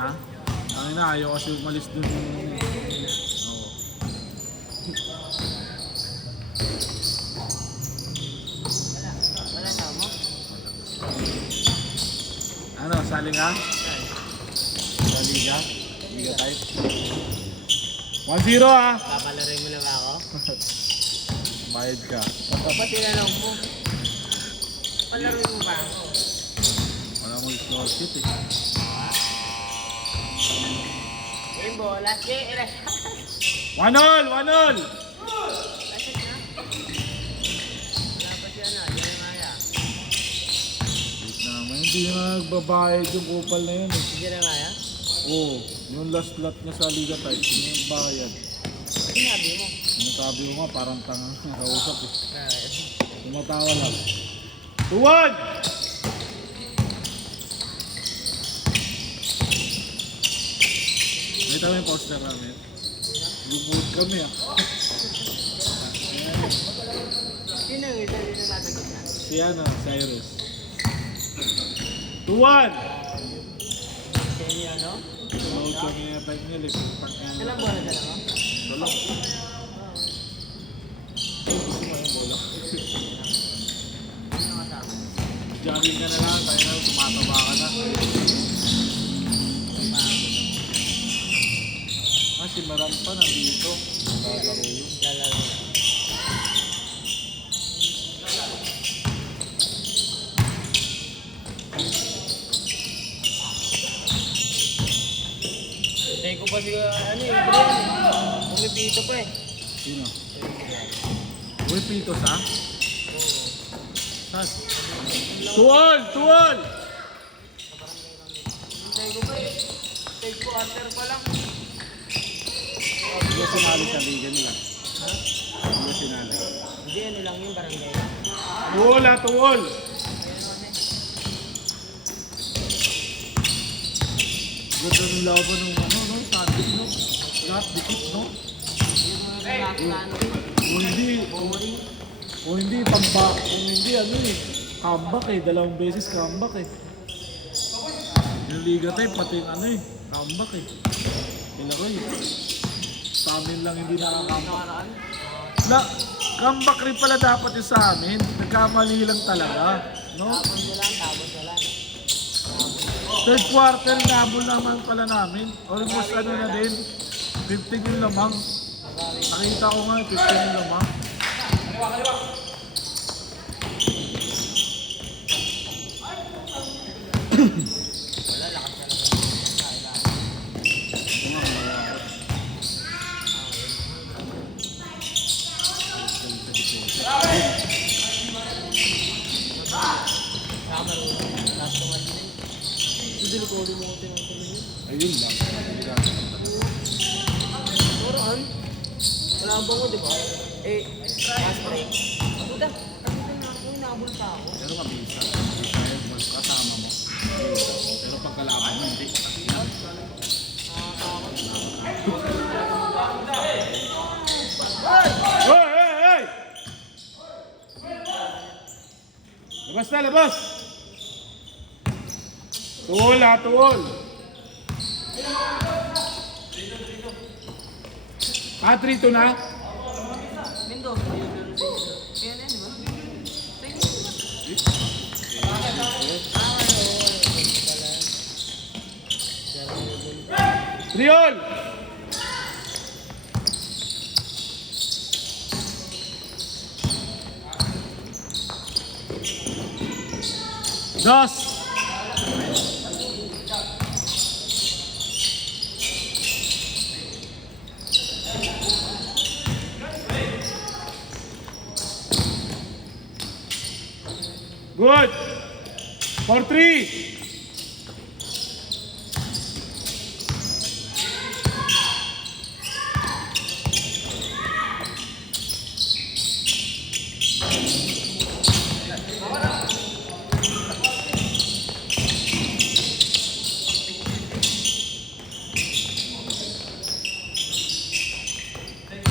Ha? Ang ina, ayaw kasi umalis dun. Oo. Wala na mo? Ano, sali ka? Sali ka? Liga type? 1-0 ah! Papalarin mo na ba ako? Bayad ka. Ba't tinanong mo? Palarin mo ba ako? Wala mo score sheet eh. Game bola. Game. 1-0! 1-0! Kasi na. Wala pa siya na. Diyan nga ya. Wait na naman, hindi na nagbabayad yung kupal na yun eh. Diyan nga ya? Oo, yung last lot niya sa Liga type, hindi nagbayad. Sinabi mo. Sinasabi ko nga, parang tangang nakausap eh. Alright. Tumatawa lang. 2-1! May tama yung poster namin. Lumuhod kami ah. Sino yung isa dito natagot na? Si ano, Cyrus. 2-1! Sino yun, no? Load kami yung type niya, lipat niya. Ilang bola dalawa? Wala. Gusto mo yung bola. Sino kasama? Jogging ka na lang, tayo na, tumataba ka na. Ah, si Maran pa nandito. Lalaro yun. Lalaro na. Hindi ko pa siya, ano yung Brian eh. Pumipito pa eh. Sino? Uy, Pitos ha? Saan? Tuwal! Tuwal! Hindi ko pa eh. Take ko after pa lang. Hindi sinali sa liga nila. Ha? Hindi sinali. Hindi, ano lang yung barangay. Tuwal ha, tuwal! Ganda ng laban ng ano, no? Tandem, no? Lahat dikit, no? Kung hindi, pambak. Kung hindi, ano eh. Comeback eh. Dalawang beses comeback eh. Yung Liga type, pati yung ano eh. Comeback eh. Kailan ko eh. Sa amin lang hindi nakaka-comeback. Comeback rin pala dapat yung sa amin. Nagkamali lang talaga. No? Tapos wala, tapos wala. Third quarter, nabol naman pala namin. Almost ano na din. 15 yung lamang. Nakita ko nga, 15 yung lamang. Wala, lakas na lang. Saka marunong. Tapos tumatin eh. Hindi ko ulit mo ko tinatanong yun. Ayun lang. Turuan. Wala ba ko, di ba? Eh, last break. Puta, tapos na ako, nabol pa ako. Pero mabisa. Mabisa yung ball kasama mo. Pero pagkalaban mo, hindi. Hey! Hey! Hey! Labas na, labas! Tuwol ha, tuwol! Patrito na? Mindo. Kaya na yan, di ba? Triol! Dos! Good! 4-3!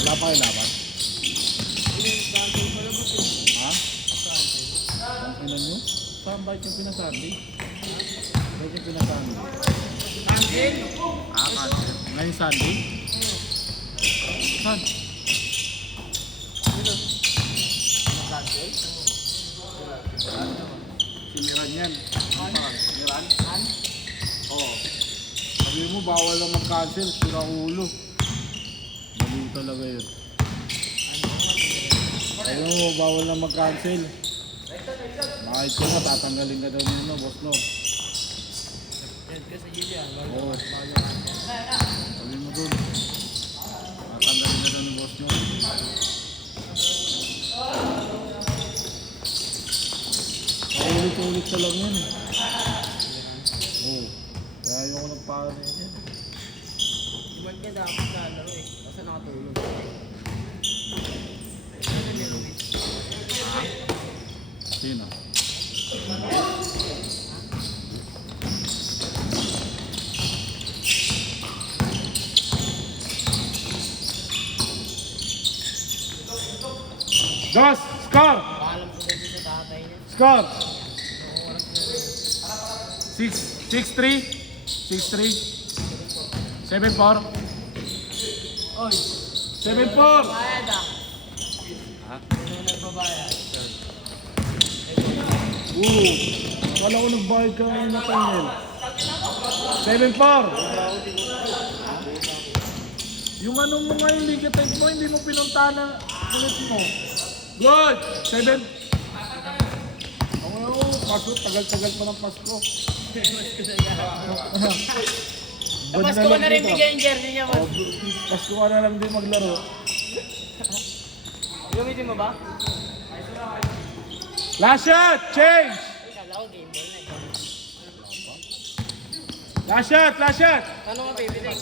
Wala pa kayo laban? Ha? Ang ina nyo? Saan ba yung pinasabi? Bakit yung pinasabi? Cancel. Cancel. Ngayon Sunday? Saan? Cancel? Si Miran yan. Ano pa? Miran? Han? Oo. Sabi mo, bawal lang mag-cancel. Sira ulo. Mali talaga yun. Sabi mo, bawal lang mag-cancel. Bakit ko na, tatanggalin ka daw nino, boss no? Yan ka sa GD ah. Oo. Sabi mo dun. Tatanggalin ka daw ni boss nyo. Paulit-ulit ka lang yun eh. Oo. Kaya ayoko nagpahal na yan. Iwan ka dapat lalaro eh. Kasi nakatulog. Ano ni Luis? Sino? Dos! Score! Paalam ko din sa tatay niya. Score! 6-3 6-3 7-4 Oy! 7-4 Bayad ah. Ha? Ano nagbabayad? Kala ko nagbayad ka ng Nathaniel 7-4 Yung ano mo nga yung liga type mo, hindi mo pinunta na ulit mo. Good! 7 Oo, Pasko, tagal-tagal pa ng Pasko. Tapos ko na rin bigay yung jersey niya. Oh, Pasko ka na lang din maglaro. Gamitin mo ba? Last shot! Change! Ay, kala ko game ball na eh. Last shot! Last shot! Ano nga baby neck?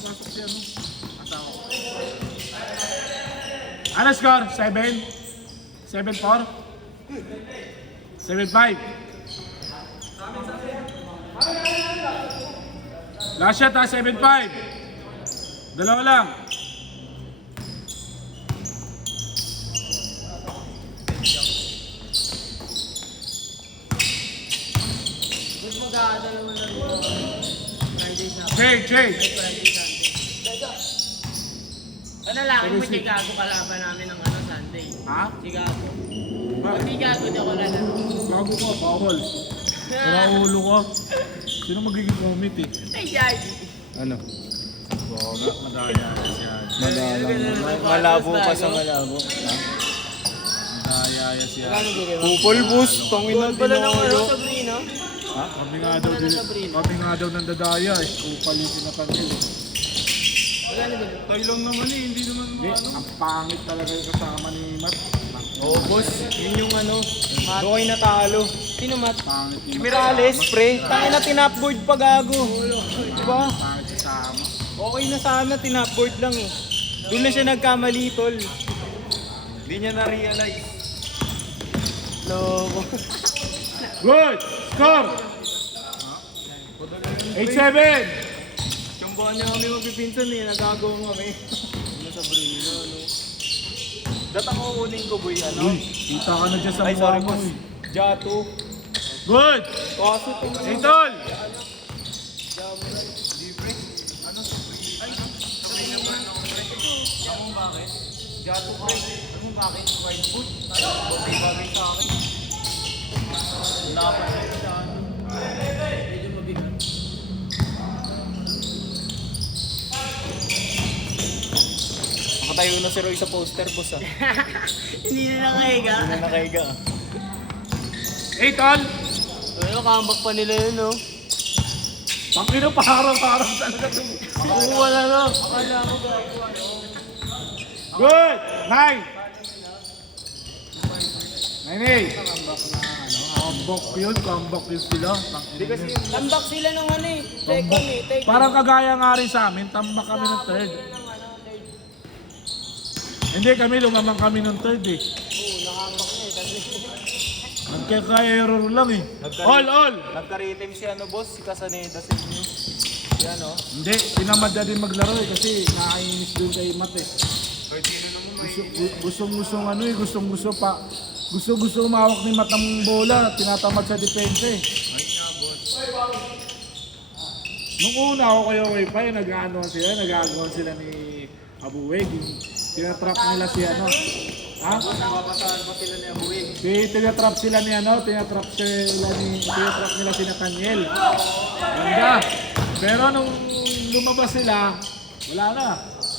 Pasok siya, no? Asawa ko. Ano score? 7? 7-4? 7-5? Last shot ha, 7-5. Dalawa lang. Gusto mag-aadala mo na rin. Friday na. Change, change. Friday Sunday. Ano lang, mo Chicago kalaban namin ng ano Sunday. Ha? Chicago. Pag Bakit? Chicago di ako lalaro. Gago ka, bawal. Sira ulo ka. Sino magiging committee? Ay, Jai. Ano? Oo nga, madaya siya. Malabo pa sa malabo. Madaya siya. Kupol bus, tongin na Pala ng ano, tinolo. Sabrina. Kami nga daw, kami nga daw ng dadaya eh. Kupal yung pinatangil eh. Magkano ba? Tayo lang naman eh, hindi naman Hindi, ang pangit talaga yung kasama ni Matt. Oo boss, yun yung ano, doon kayo natalo. Sino mat? Pangit Si yung Mirales, pre, tangin na tinapboard pa gago. Diba? pangit kasama. Okay na sana, tinapboard lang eh. Doon na siya nagkamali, tol. Hindi niya na-realize. Loko. Good! Score! 8-7! Tiyambuhan niya kami magpipinsan eh, nagagawa kami. Ano sa Bruno, ano? Datang ko kunin ko, boy, ano? Uy, kita ka na dyan sa Ay, mukha sorry mo boss. eh. Jato. Good! Kaso itong Hey, tol! libre. Ano? Ay, sabi naman ako, pre. Alam mo bakit? Jato, pre. Alam mo bakit? Wide foot. Ay, bagay sa akin. Wala pa sa'yo sa ano. Medyo mabigat. Nakatayo na si Roy sa poster, boss ah. Hindi na nakahiga. Hindi na nakahiga ah. Hey, tol! Ano, comeback pa nila yun, no? Pangino, parang talaga ito. Oo, wala na. Akala ko gago, ano? Good! 9! 9-8! Comeback yun, comeback yun sila. Hindi kasi yung Comeback sila ng ano eh. Second eh. Take Parang kagaya nga rin sa amin, tambak kami ng third. ng ano, third. Hindi kami, lumamang kami ng third eh. Oo, nakambak na eh. Kasi Nagkaka-error lang eh. All! nagka-rating si ano, boss, si Casaneda sa inyo. Yan oh. Hindi, tinamad na din maglaro eh kasi nakainis doon kay Matt eh. Kahit sino naman may... Gustong-gustong ano eh, gustong-gusto pa. Gusto-gusto umawak ni Matt ng bola, tinatamad sa depensa eh. Ay nga, boss. Nung una ako kayo wifi, nag-aagawan sila ni Abuweg. Tinatrap nila si ano. Ha? Nababasahan pa sila ni Abuwig. Tinatrap nila si Nathaniel. Ganda. Pero nung lumabas sila, wala na.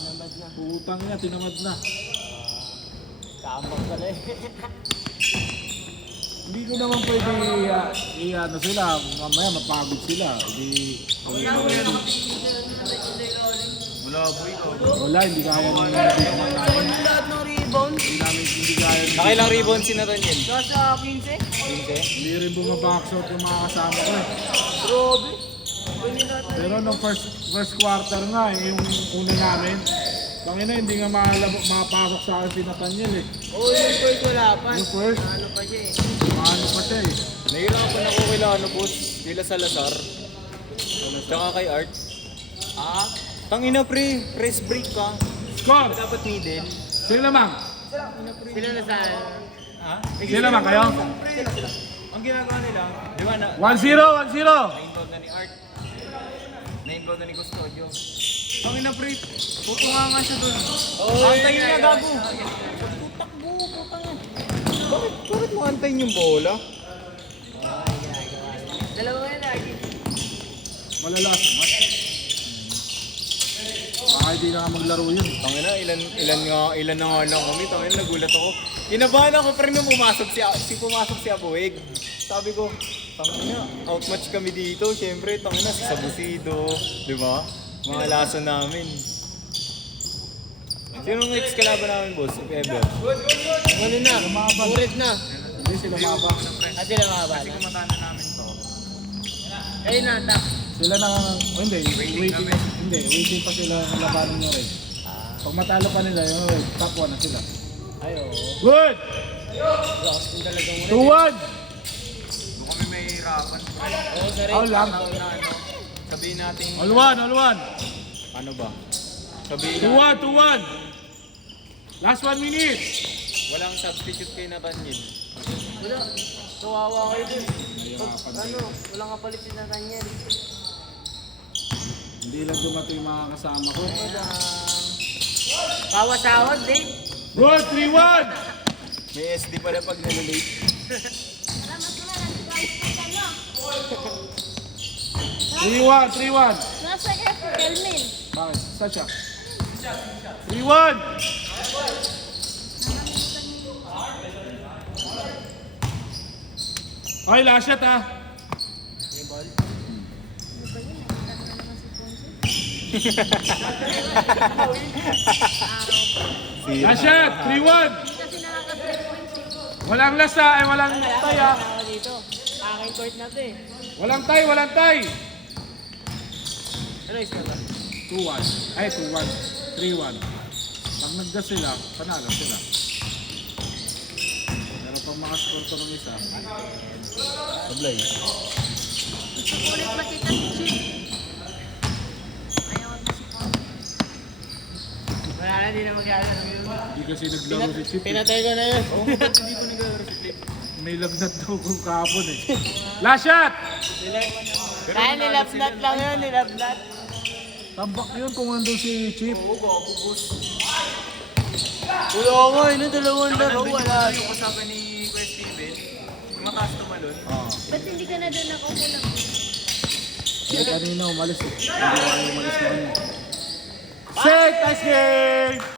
Namad na. Putang niya, tinamad na. Kambak pala eh. Hindi ko naman pwede ano sila, mamaya mapagod sila. Hindi, Wala Abuwig. wala, hindi kaya ng namin. Ano lahat ng rebound? Hindi kaya. Nakailang rebound si Nathaniel? Nasa 15? 15? Hindi rin bumabox out yung mga kasama ko eh. Grabe. Pwede natin. Pero nung first quarter nga, yung una namin, tangina hindi nga makapasok sa akin si Nathaniel eh. Oo, yung first wala pa. Yung first, Ano pa siya eh. maano pa siya eh. Nahirapan ako kay ano, boss. Kila Salazar. Tsaka kay Art. Ah? Tangina pre, press break ka. Score! Dapat middle. Sino naman? Sila na sa... Ha? Sino naman kayo? Ang ginagawa nila, di ba na, 1-0, 1-0! na-inbound na ni Art. Na-inbound na ni Custodio. Tangina pre, putunga nga siya dun. Antayin niya, gago. Tutakbo, putang. Bakit mo antayin yung bola? Dalawa nga lagi. Malalas. Baka hindi na nga maglaro yun. Tangina, ilan na nga lang kami. Tangina, nagulat ako. Kinabahan ako pero nung pumasok si Abuweg. Sabi ko, tangina, outmatch kami dito. Siyempre, tangina, si Sabusido, di ba? Mga laso namin. Sinong next kalaban namin, boss? If ever. Ano na? Urit na. Hindi sila mabak. At sila mga bata. Matanda namin to. Ayun na, tak. Sila na, hindi, waiting pa sila ng labanan nyo rin. Pag matalo pa nila, yung top 1 na sila. Ay, oo. Good! Lakas din talagang urit. 2-1! Doon kami may hirapan. Oo, sorry. All lang. Sabihin natin, All 1, all 1. ano ba? Sabihin natin, 2-1. Last 1 minute. walang substitute kay Nathaniel. Wala. Kawawa kayo dun. Ano, walang kapalit si Nathaniel. Hindi lang dumating yung mga kasama ko. Pawasawad din. Good, 3-1! May SD pala pag nalilate. 3-1. Nasa F, Kelmin. Bakit? Saan siya? 3-1! Okay, last shot ah. Last shot, 3-1. Kasi nakaka-3 points eh. Walang last ah, ay walang tie ah. Ako dito. Aking court na to eh. Walang tie. Ano is na ba? 2-1. Ay, 2-1. 3-1. Pag nagdas sila, panalo sila. Pero pag makascore ko ng isa, sablay. Ulit makita si Chip. Ayaw mo si Paul. Wala na, di na mag-aaral. Hindi kasi naglaro si Chip. Pinatay ko na yun. Oo, ba't hindi ko naglalaro si Flip? May lagnat daw kung kahapon eh. Last shot! Kaya nilabnat lang yun, nilabnat. Tambak yun kung nandun si Chip. Wala nga, yun ang dalawang laro, wala. Yung usapan ni Kuya Steven, yung mataas tumalon. Ba't hindi ka na doon nakaupo lang? Kaya kanina umalis eh. Hindi ko umalis na kanya. Set! Nice game!